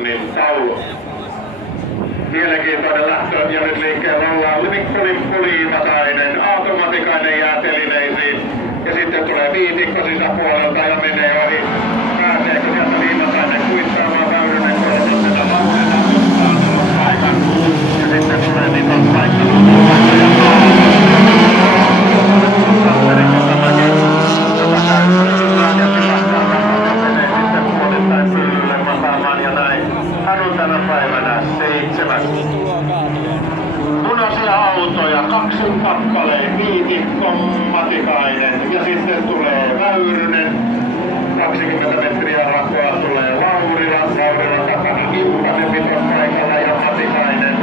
sekunnin taulu. Mielenkiintoinen lähtö ja nyt liikkeellä ollaan Limppu Liimatainen, Aato-Matikainen jää telineisiin ja sitten tulee Viitikko sisäpuolelta ja menee ohi. Pääseekö sieltä Liimatainen kuittaamaan Väyrynen kolmosena Laurina ottaa paikan ja sitten tulee Nikon paikka ja Santeri Kotamäki, joka käy sisään ja tipahtaa rahaa ja menee sitten puolittain pyllylle makaamaan ja näin. Hän on tänä päivänä 7. Punaisia autoja, 2 kappaleen, Viitikko, Matikainen ja sitten tulee Väyrynen. 20 metriä rakoa tulee Laurila, Laurilan takana Hiukkanen vitospaikalla ja Matikainen.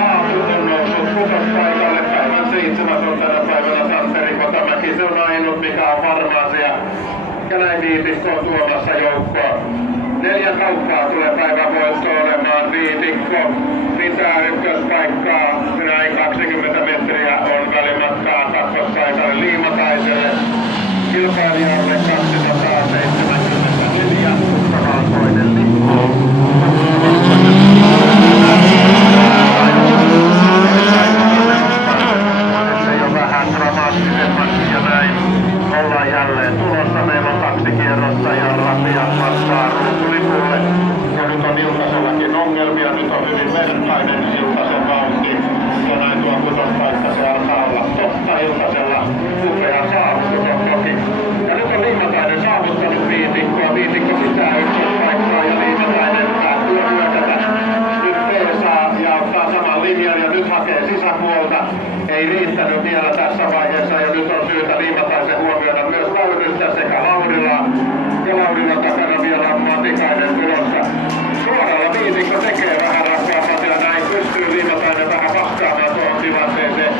Aatu on noussut kutospaikalle, päivän 7 on tänä päivänä Santeri Kotamäki, se on ainut mikä on varma asia. Ja näin Viitikko on tuomassa joukkoa. 4 kaukkaa tulee päivän voitto olemaan Viitikko. Pitää ykköspaikkaa. Näin 20 metriä on välimatkaa kakkospaikalle Liimataiselle. Kilpailijalle 274. Valkoinen lippu. Se jo vähän dramaattisemmaksi ja näin. Ollaan jälleen tulossa. Meillä on 2 kierrosta ja ratiat vastaa ruutulipulle. Ja nyt on Iltasellakin ongelmia. Nyt on hyvin verkkainen Iltasen vauhti. Ja näin tuo kutospaikka se alkaa olla totta Iltasella. Upea saavutus on toki. Ja nyt on Liimatainen saavuttanut Viitikkoa. Viitikko pitää ykköspaikkaa ja Liimatainen päätyy hyökätä. Nyt peesaa ja ottaa saman linjan ja nyt hakee sisäpuolta. Ei riittänyt vielä tässä vaiheessa ja nyt on syytä Liimataisen huomioida myös Väyrystä sekä Laurilaa. Ja Laurilan takana vielä on Matikainen tulossa. Suoralla Viitikko tekee vähän raskaampaa ja näin pystyy Liimatainen vähän vastaamaan tuohon tilanteeseen.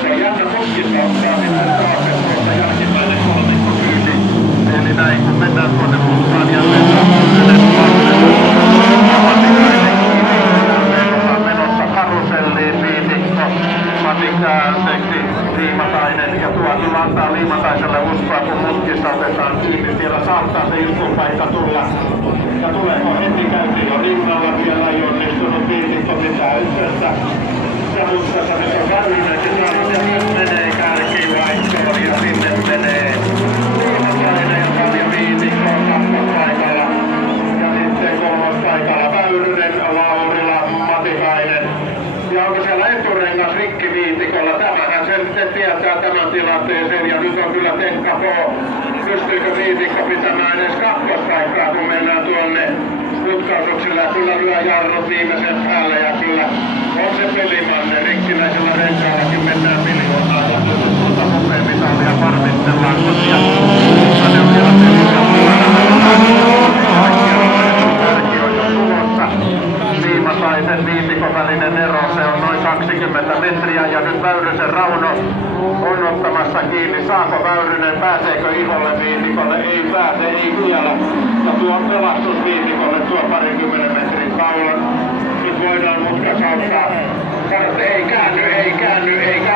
Se on jännä mutkissa ottaa sitten taas tuossa jälkimmäinen kolmikko kyyti. Eli näin kun mennään tuonne mukaan jälleen Matikainen on menossa karuselliin Viitikko. Matikaanseksi Liimatainen ja tuo antaa Liimataiselle uskoa kun mutkissa otetaan kiinni. Siellä saattaa se istupaikka tulla. Ja tuleeko heti käyntiin jo rinnalla vielä ei onnistunut Viitikko pitää ykköstä. Ja mutkassa nyt on Väyrynenkin saanut ja nyt menee kärkivaihtoon ja sinne menee Liimatainen ja Tavio Viitikko on kakkospaikalla. Ja sitten kolmospaikalla Väyrynen, Laurila, Matikainen. Ja onko siellä eturengas rikki Viitikolla? Tämähän sen tietää tämän tilanteeseen ja nyt on kyllä Tekka K. Pystyykö Viitikko pitämään edes kakkospaikkaa kun mennään tuonne putkautuksilla? Kyllä lyö jarrut viimeisen päälle ja kyllä on se pelimanne. Rikkinäisellä renkaallakin mennään miljoonaa ja tuota hopeamitalia varmistellaan kotia. Ne on vielä Liimataisen Viitikon välinen ero, se on noin 20 metriä ja nyt Väyrysen Rauno on ottamassa kiinni. Saako Väyrynen, pääseekö iholle Viitikolle? Ei pääse, ei vielä. Ja tuo pelastus Viitikolle tuo 20 metrin kaulan. Nyt voidaan mutka sauttaa. Ei käänny, ei käänny, ei käänny.